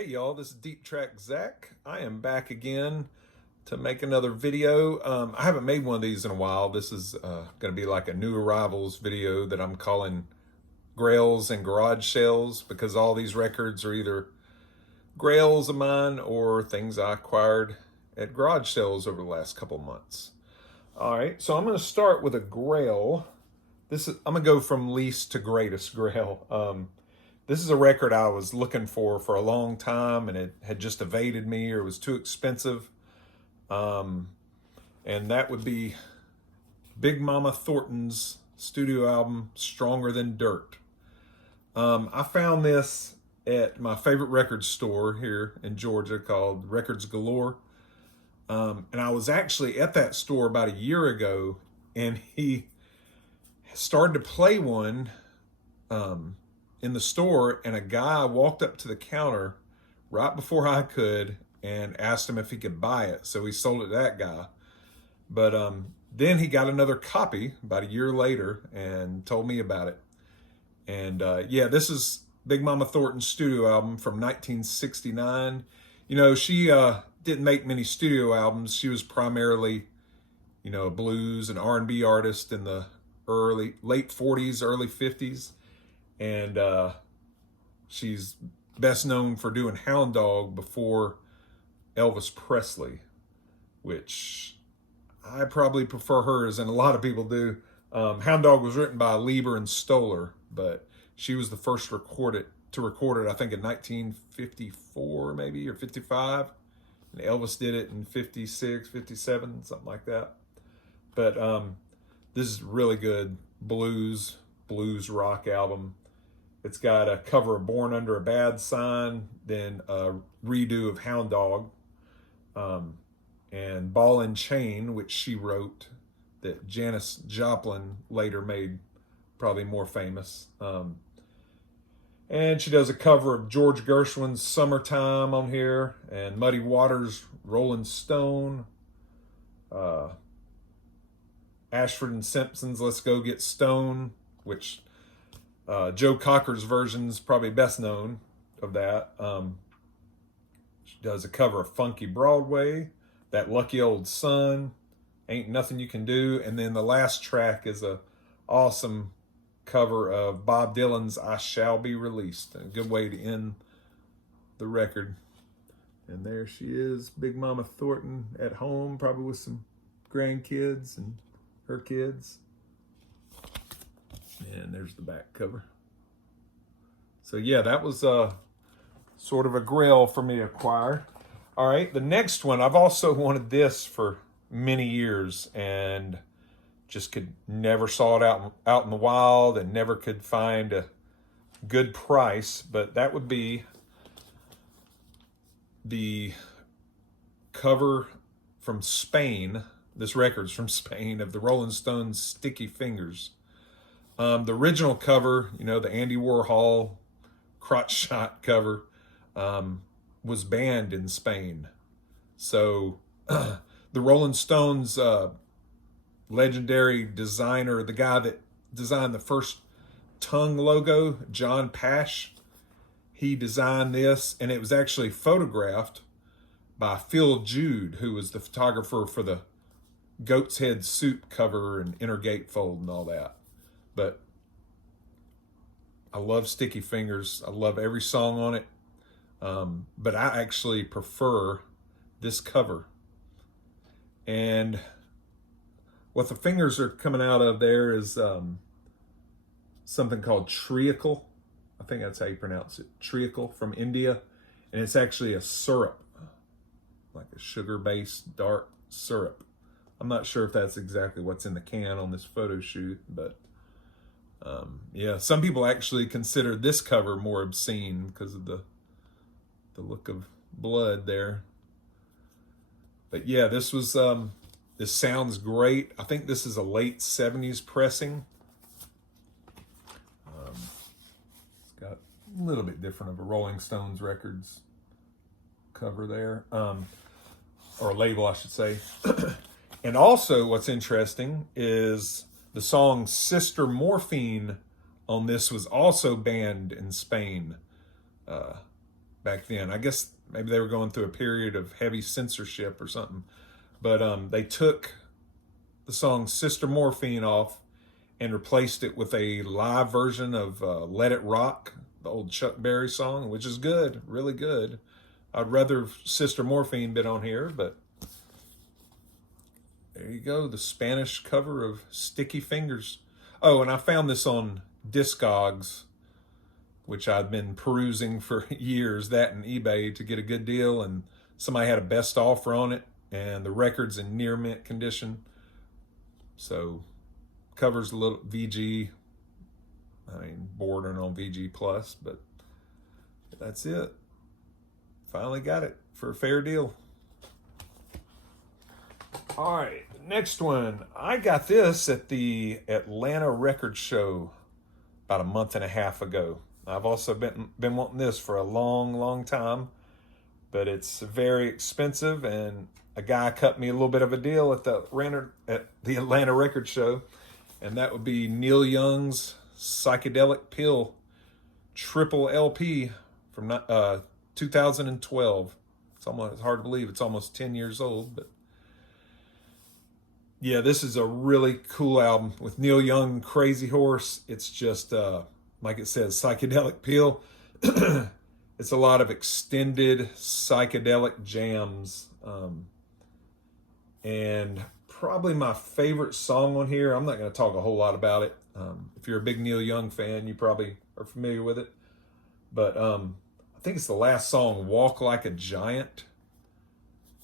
Hey y'all, this is Deep Track Zach. I am back again to make another video. I haven't made one of these in a while. This is going to be like a new arrivals video that I'm calling Grails and Garage Sales, because all these records are either Grails of mine or things I acquired at garage sales over the last couple months. All right, so I'm going to start with a Grail. I'm going to go from least to greatest Grail. This is a record I was looking for a long time, and it had just evaded me or was too expensive. And that would be Big Mama Thornton's studio album, Stronger Than Dirt. I found this at my favorite record store here in Georgia called Records Galore. And I was actually at that store about a year ago, and he started to play one in the store, and a guy walked up to the counter right before I could and asked him if he could buy it. So he sold it to that guy. But then he got another copy about a year later and told me about it. And yeah, this is Big Mama Thornton's studio album from 1969. You know, she didn't make many studio albums. She was primarily, you know, a blues and R&B artist in the late 40s, early 50s. And she's best known for doing Hound Dog before Elvis Presley, which I probably prefer hers than a lot of people do. Hound Dog was written by Lieber and Stoller, but she was the first to record it, I think, in 1954 maybe, or 55. And Elvis did it in 56, 57, something like that. But this is really good blues rock album. It's got a cover of Born Under a Bad Sign, then a redo of Hound Dog, and Ball and Chain, which she wrote, that Janis Joplin later made probably more famous. And she does a cover of George Gershwin's Summertime on here, and Muddy Waters' Rolling Stone, Ashford and Simpson's Let's Go Get Stone, which Joe Cocker's version's probably best known of that. She does a cover of Funky Broadway, That Lucky Old Sun, Ain't Nothing You Can Do, and then the last track is a awesome cover of Bob Dylan's I Shall Be Released. A good way to end the record. And there she is, Big Mama Thornton at home, probably with some grandkids and her kids. And there's the back cover. So yeah, that was sort of a Grail for me to acquire. All right, the next one, I've also wanted this for many years and just could never saw it out in the wild and never could find a good price. But that would be the cover from Spain. This record's from Spain, of the Rolling Stones' Sticky Fingers. The original cover, you know, the Andy Warhol crotch shot cover, was banned in Spain. So the Rolling Stones legendary designer, the guy that designed the first tongue logo, John Pash, he designed this, and it was actually photographed by Phil Jude, who was the photographer for the Goat's Head Soup cover and Inner Gatefold and all that. But I love Sticky Fingers. I love every song on it. But I actually prefer this cover. And what the fingers are coming out of there is something called treacle. I think that's how you pronounce it. Treacle, from India. And it's actually a syrup, like a sugar-based dark syrup. I'm not sure if that's exactly what's in the can on this photo shoot, but yeah, some people actually consider this cover more obscene because of the look of blood there. But yeah, this sounds great. I think this is a late 70s pressing. It's got a little bit different of a Rolling Stones records cover there, or label, I should say. And also what's interesting is the song Sister Morphine on this was also banned in Spain. back then. I guess maybe they were going through a period of heavy censorship or something. But they took the song Sister Morphine off and replaced it with a live version of Let It Rock, the old Chuck Berry song, which is good, really good. I'd rather Sister Morphine been on here, but there you go, the Spanish cover of Sticky Fingers. Oh, and I found this on Discogs, which I'd been perusing for years, that and eBay, to get a good deal, and somebody had a best offer on it, and the record's in near mint condition. So covers a little VG, I mean, bordering on VG plus, but that's it. Finally got it for a fair deal. All right, next one. I got this at the Atlanta Record Show about a month and a half ago. I've also been wanting this for a long time, but it's very expensive, and a guy cut me a little bit of a deal at the Atlanta Record Show, and that would be Neil Young's Psychedelic Pill triple LP from 2012. It's hard to believe it's almost 10 years old, but yeah, this is a really cool album with Neil Young, Crazy Horse. It's just, like it says, Psychedelic Pill. It's a lot of extended psychedelic jams. And probably my favorite song on here, I'm not going to talk a whole lot about it. If you're a big Neil Young fan, you probably are familiar with it. But I think it's the last song, Walk Like a Giant.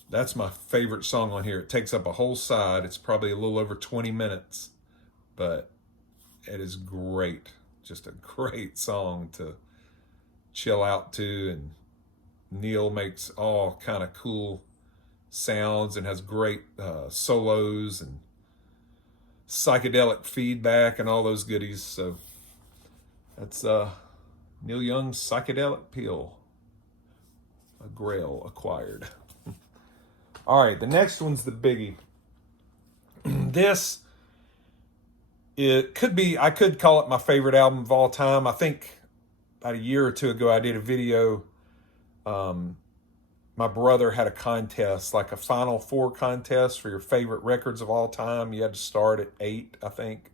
That's my favorite song on here. It takes up a whole side. It's probably a little over 20 minutes, but it is great. Just a great song to chill out to, and Neil makes all kind of cool sounds and has great solos and psychedelic feedback and all those goodies. So that's Neil Young's Psychedelic Pill, a Grail acquired. All right, the next one's the biggie. I could call it my favorite album of all time. I think about a year or two ago, I did a video. My brother had a contest, like a Final Four contest for your favorite records of all time. You had to start at 8, I think.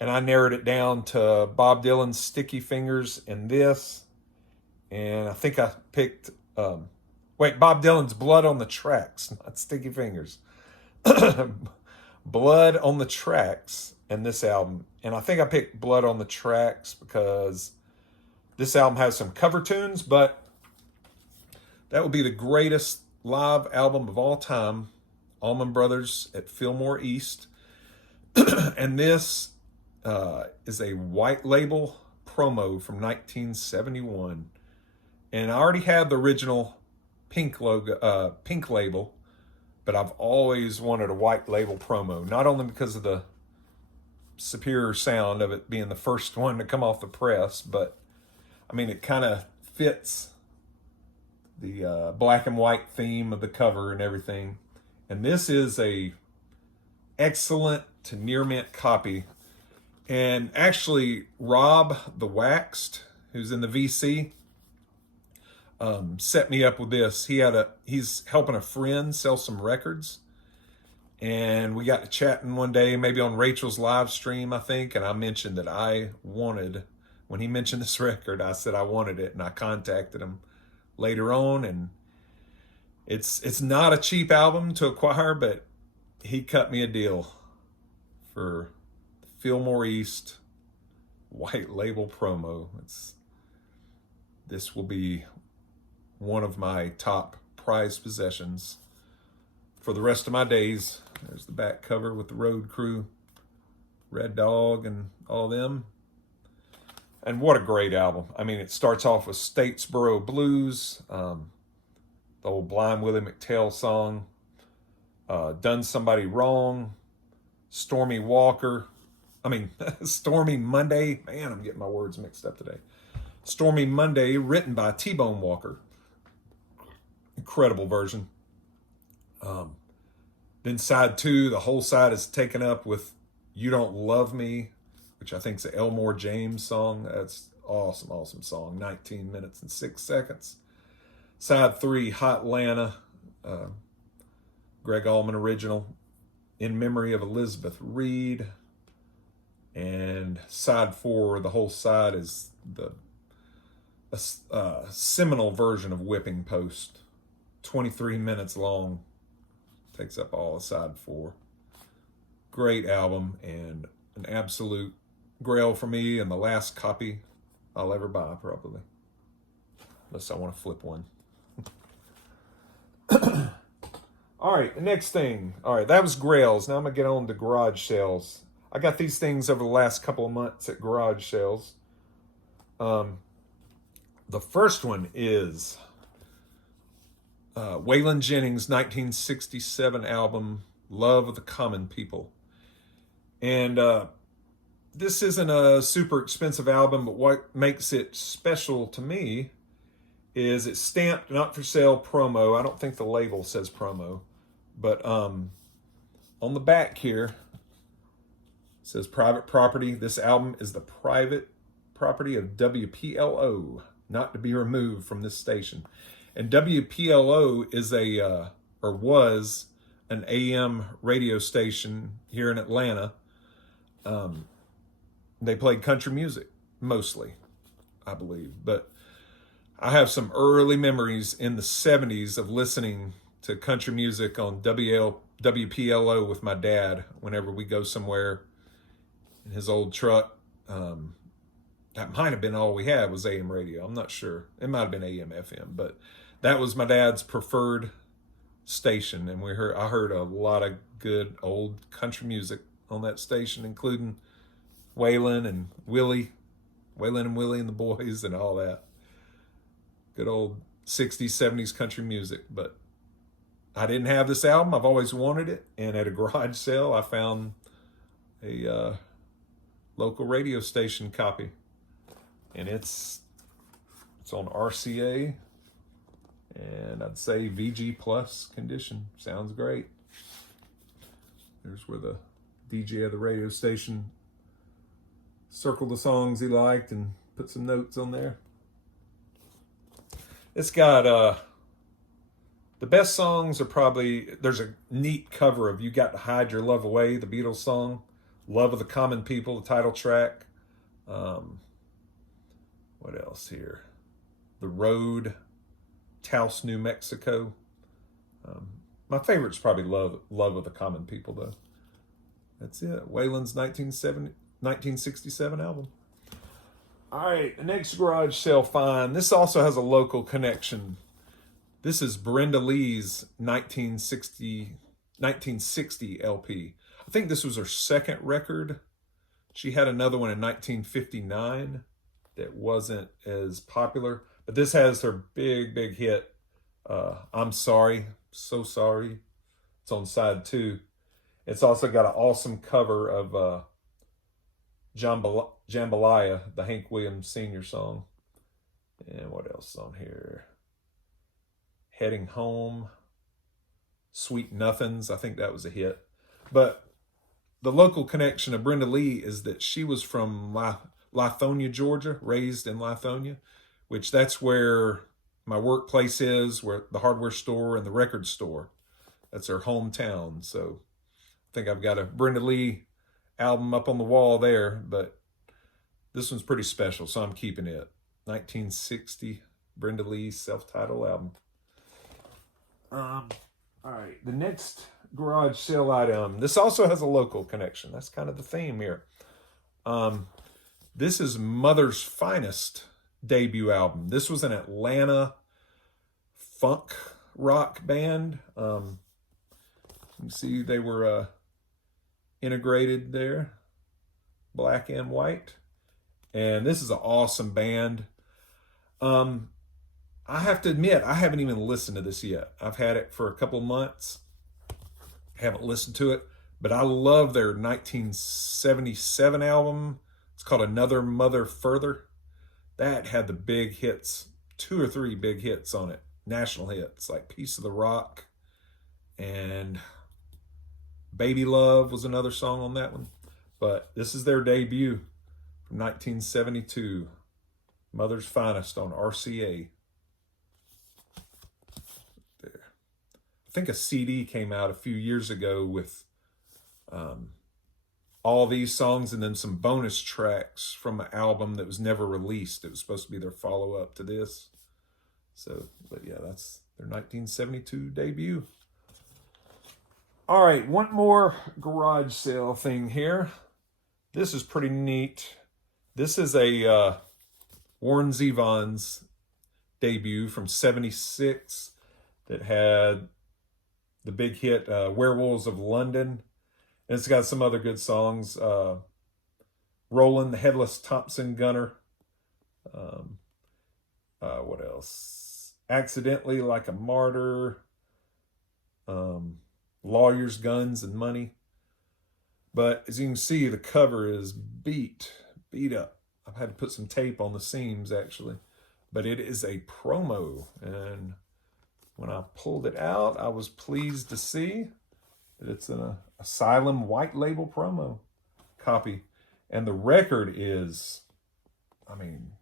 And I narrowed it down to Bob Dylan's Sticky Fingers and this. And I think I picked, Bob Dylan's Blood on the Tracks, not Sticky Fingers. Blood on the Tracks and this album. And I think I picked Blood on the Tracks because this album has some cover tunes, but that would be the greatest live album of all time. Allman Brothers at Fillmore East. And this is a white label promo from 1971. And I already had the original pink label, but I've always wanted a white label promo, not only because of the superior sound of it being the first one to come off the press, but I mean, it kind of fits the black and white theme of the cover and everything. And this is a excellent to near mint copy. And actually, Rob the Waxed, who's in the VC, set me up with this. He's helping a friend sell some records, and we got to chatting one day, maybe on Rachel's live stream, I think, and I mentioned that I wanted, when he mentioned this record, I said I wanted it, and I contacted him later on, and it's not a cheap album to acquire, but he cut me a deal for Fillmore East white label promo. This will be one of my top prized possessions for the rest of my days. There's the back cover with the road crew, Red Dog and all them. And what a great album. I mean, it starts off with Statesboro Blues, the old Blind Willie McTell song, Done Somebody Wrong, Stormy Monday. Man, I'm getting my words mixed up today. Stormy Monday, written by T-Bone Walker. Incredible version. Then side 2, the whole side is taken up with You Don't Love Me, which I think is an Elmore James song. That's awesome song. 19 minutes and 6 seconds. Side 3, Hot Lana, Greg Allman original, In Memory of Elizabeth Reed. And side 4, the whole side is a seminal version of Whipping Post, 23 minutes long, takes up all of side 4. Great album and an absolute grail for me, and the last copy I'll ever buy, probably, unless I want to flip one. All right, the next thing. All right, that was Grails. Now I'm going to get on to garage sales. I got these things over the last couple of months at garage sales. The first one is Waylon Jennings' 1967 album, Love of the Common People. And this isn't a super expensive album, but what makes it special to me is it's stamped not for sale promo. I don't think the label says promo, but on the back here it says private property. This album is the private property of WPLO, not to be removed from this station. And WPLO is was an AM radio station here in Atlanta. They played country music mostly, I believe, but I have some early memories in the 70s of listening to country music on WPLO with my dad whenever we go somewhere in his old truck. That might have been all we had was AM radio. I'm not sure. It might have been AM FM, but that was my dad's preferred station, and I heard a lot of good old country music on that station, including Waylon and Willie and the Boys and all that. Good old 60s, 70s country music. But I didn't have this album. I've always wanted it. And at a garage sale, I found a local radio station copy. And it's on RCA. And I'd say VG Plus condition. Sounds great. There's where the DJ of the radio station circled the songs he liked and put some notes on there. It's got the best songs are probably, there's a neat cover of You Got to Hide Your Love Away, the Beatles song, Love of the Common People, the title track. What else here? The Road, Taos, New Mexico. My favorite's probably Love of the Common People, though. That's it. Waylon's 1967 album. All right, the next garage sale find. This also has a local connection. This is Brenda Lee's 1960 LP. I think this was her second record. She had another one in 1959 that wasn't as popular, but this has her big hit, I'm Sorry, So Sorry. It's on side 2. It's also got an awesome cover of Jambalaya, the Hank Williams Sr. song. And what else is on here? Heading Home, Sweet Nothings. I think that was a hit. But the local connection of Brenda Lee is that she was from Lithonia, Georgia, raised in Lithonia, which that's where my workplace is, where the hardware store and the record store. That's her hometown. So I think I've got a Brenda Lee album up on the wall there, but this one's pretty special, so I'm keeping it. 1960 Brenda Lee self-titled album. All right, the next garage sale item. This also has a local connection. That's kind of the theme here. This is Mother's Finest debut album. This was an Atlanta funk rock band. You can see they were integrated there, black and white. And this is an awesome band. I have to admit, I haven't even listened to this yet. I've had it for a couple of months. Haven't listened to it, but I love their 1977 album. It's called Another Mother Further. That had the big hits, 2 or 3 big hits on it, national hits, like Piece of the Rock and Baby Love was another song on that one. But this is their debut from 1972, Mother's Finest on RCA. think a CD came out a few years ago with all these songs and then some bonus tracks from an album that was never released. It was supposed to be their follow-up to this. So, but yeah, that's their 1972 debut. All right, one more garage sale thing here. This is pretty neat. This is a Warren Zevon's debut from '76 that had the big hit Werewolves of London. And it's got some other good songs. Roland the Headless Thompson Gunner. What else? Accidentally Like a Martyr. Lawyers, Guns, and Money. But as you can see, the cover is beat up. I've had to put some tape on the seams, actually. But it is a promo. And when I pulled it out, I was pleased to see that it's an Asylum white label promo copy. And the record is, I mean,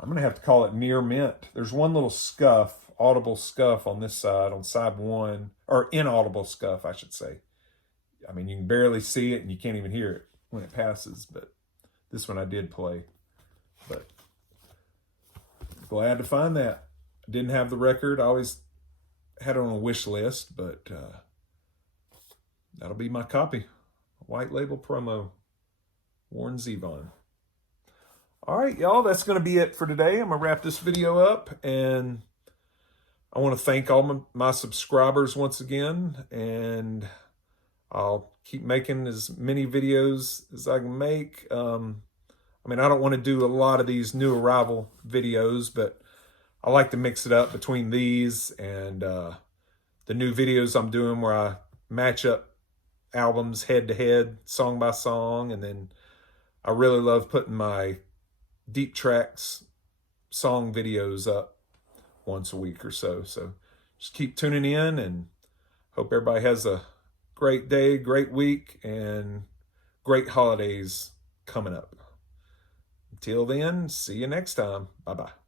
I'm going to have to call it near mint. There's one little scuff, audible scuff on this side, on side one, or inaudible scuff, I should say. I mean, you can barely see it and you can't even hear it when it passes, but this one I did play. But glad to find that. I didn't have the record. I always had it on a wish list, but that'll be my copy. White label promo, Warren Zevon. All right, y'all, that's going to be it for today. I'm going to wrap this video up, and I want to thank all my subscribers once again, and I'll keep making as many videos as I can make. I mean, I don't want to do a lot of these new arrival videos, but I like to mix it up between these and the new videos I'm doing where I match up albums head to head, song by song, and then I really love putting my deep tracks song videos up once a week or so. So just keep tuning in, and hope everybody has a great day, great week, and great holidays coming up. Until then, see you next time. Bye-bye.